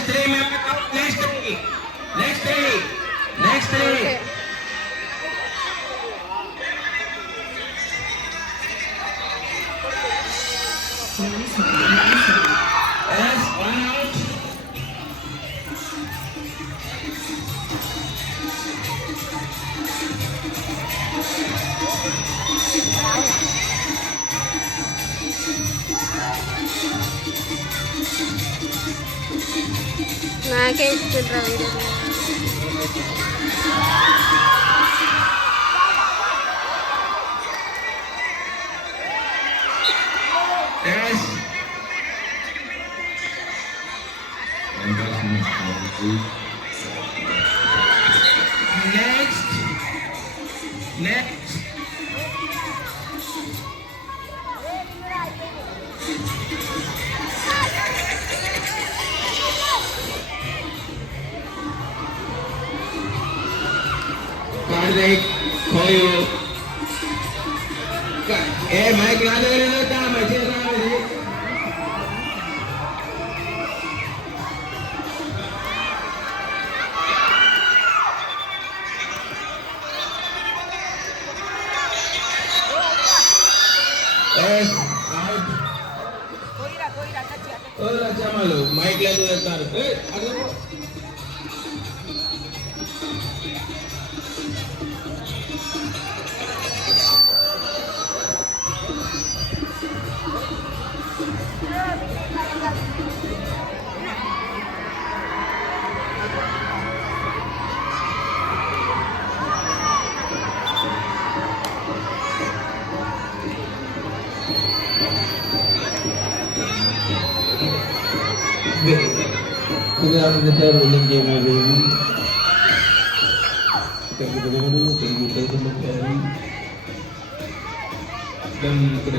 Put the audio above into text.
Next three, mga kapatid. Next three. Next three. Next three. Yes, one out. Nakaka-extra Yes. Next. Next. Karthik, Koyo. Mike na na tama. Yes, out. Koira chamalu. Mike la tar. Aglo. Dengan kita rolling game ini, kita dulu, kita dan kita